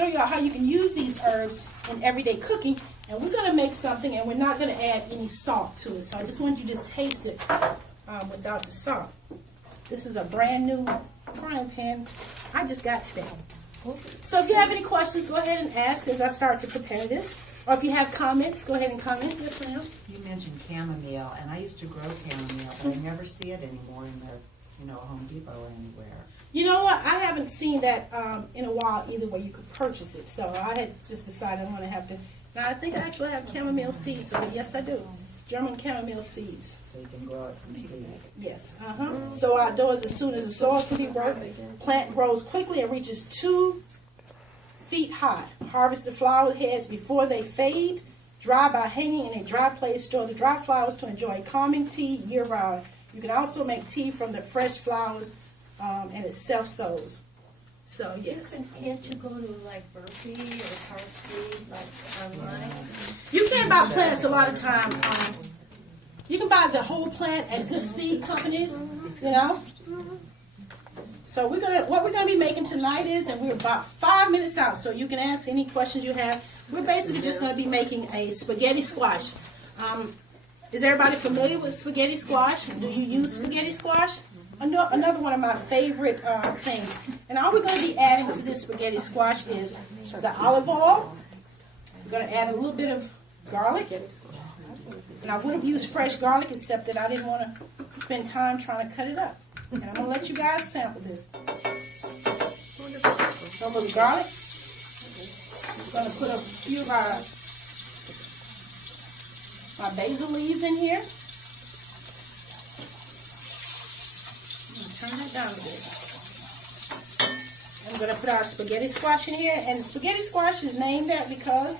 show y'all how you can use these herbs in everyday cooking. And we're going to make something, and we're not going to add any salt to it. So I just want you to just taste it without the salt. This is a brand new frying pan I just got today. So if you have any questions, go ahead and ask as I start to prepare this. Or if you have comments, go ahead and comment. Yes, ma'am. You mentioned chamomile, and I used to grow chamomile, but I never see it anymore in the, Home Depot or anywhere. You know what? I haven't seen that in a while either where you could purchase it. So I had just decided I'm going to have to. Now I think I actually have chamomile seeds. So yes, I do. German chamomile seeds. So you can grow it from seed. Yes. So outdoors as soon as the soil can be broken. Plant grows quickly and reaches 2 feet high. Harvest the flower heads before they fade. Dry by hanging in a dry place. Store the dry flowers to enjoy calming tea year round. You can also make tea from the fresh flowers, and it self-sows. So yes. Can't you go to like Berkeley or Park Street, like online? You can buy plants a lot of time. You can buy the whole plant at good seed companies. So what we're gonna be making tonight is, and we're about 5 minutes out, so you can ask any questions you have. We're basically just gonna be making a spaghetti squash. Is everybody familiar with spaghetti squash? Do you use spaghetti squash? Another one of my favorite things. And all we're going to be adding to this spaghetti squash is the olive oil. We're going to add a little bit of garlic. And I would have used fresh garlic, except that I didn't want to spend time trying to cut it up. And I'm going to let you guys sample this. So a little garlic. I'm going to put a few of my basil leaves in here. Turn that down a bit. I'm going to put our spaghetti squash in here. And the spaghetti squash is named that because,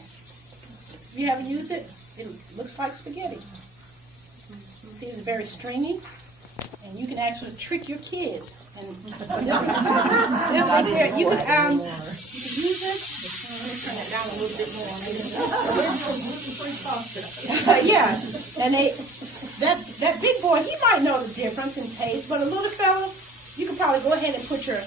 if you haven't used it, it looks like spaghetti. You see, it's very stringy. And you can actually trick your kids. And they'll like there. You can use this. Let me turn that down a little bit more. Yeah. And that big boy, he might know the difference in taste, but a little fella, you can probably go ahead and put your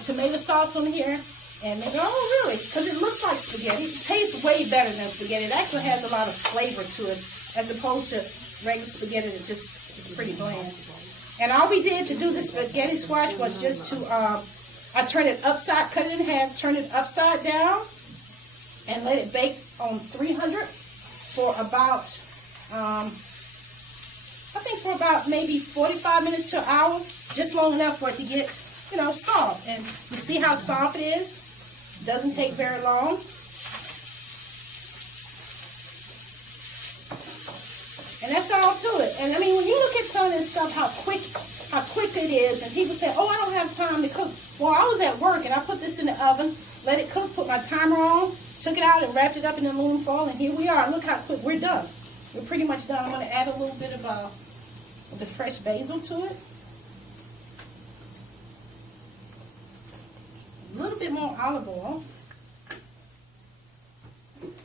tomato sauce on here and make it, oh really, because it looks like spaghetti. It tastes way better than spaghetti. It actually has a lot of flavor to it, as opposed to regular spaghetti that just is pretty bland. And all we did to do the spaghetti squash was just to, I turned it upside, cut it in half, turn it upside down, and let it bake on 300 for about, I think for about maybe 45 minutes to an hour, just long enough for it to get, soft. And you see how soft it is? It doesn't take very long. And that's all to it. And I mean, when you look at some of this stuff, how quick it is, and people say, oh, I don't have time to cook. Well, I was at work, and I put this in the oven, let it cook, put my timer on, took it out and wrapped it up in aluminum foil, and here we are. Look how quick we're done. We're pretty much done. I'm going to add a little bit of the fresh basil to it. A little bit more olive oil. Terri,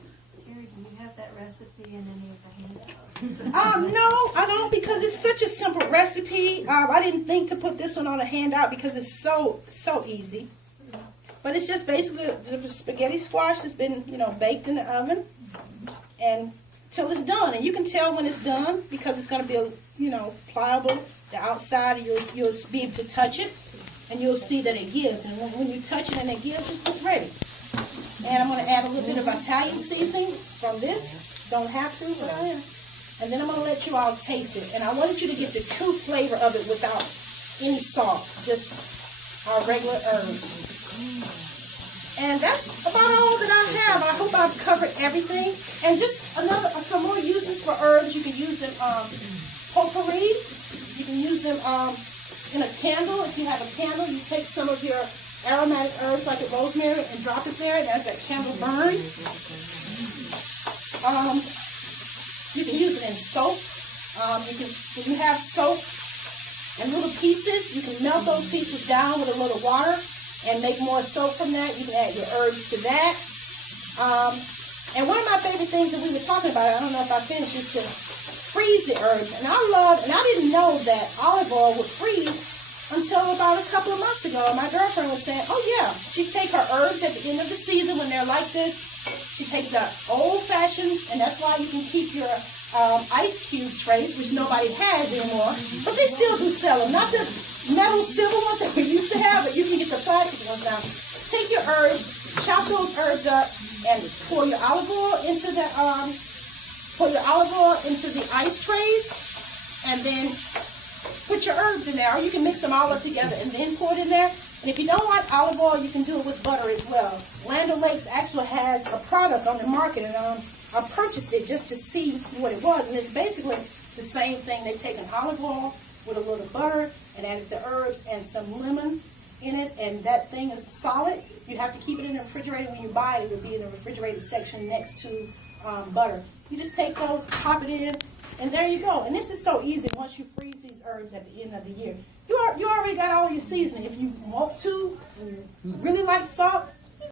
do you have that recipe in any of the handouts? No, I don't, because it's such a simple recipe. I didn't think to put this one on a handout because it's so easy. But it's just basically the spaghetti squash has been, baked in the oven and till it's done. And you can tell when it's done because it's going to be, pliable. The outside, you'll be able to touch it, and you'll see that it gives. And when you touch it and it gives, it's ready. And I'm going to add a little bit of Italian seasoning from this. Don't have to, but I am. And then I'm going to let you all taste it. And I wanted you to get the true flavor of it without any salt, just our regular herbs. And that's about all that I have. I hope I've covered everything. And just some more uses for herbs. You can use them potpourri. You can use them in a candle. If you have a candle, you take some of your aromatic herbs like rosemary and drop it there, and as that candle burn. You can use it in soap. When you have soap in little pieces, you can melt those pieces down with a little water and make more soap from that. You can add your herbs to that. And one of my favorite things that we were talking about, I don't know if I finished, is to freeze the herbs. And I didn't know that olive oil would freeze until about a couple of months ago. My girlfriend was saying, oh yeah, she'd take her herbs at the end of the season when they're like this. She takes the old-fashioned, and that's why you can keep your ice cube trays, which nobody has anymore, but they still do sell them. Not the metal silver ones that we used to have, but you can get the plastic ones now. Take your herbs, chop those herbs up, and pour your olive oil into the ice trays, and then put your herbs in there. Or you can mix them all up together and then pour it in there. And if you don't like olive oil, you can do it with butter as well. Land O'Lakes actually has a product on the market, and I purchased it just to see what it was. And it's basically the same thing. They take an olive oil with a little butter and added the herbs and some lemon in it, and that thing is solid. You have to keep it in the refrigerator. When you buy it, it will be in the refrigerated section next to butter. You just take those, pop it in, and there you go. And this is so easy once you freeze these herbs at the end of the year. You already got all your seasoning. If you want to, and you really like salt,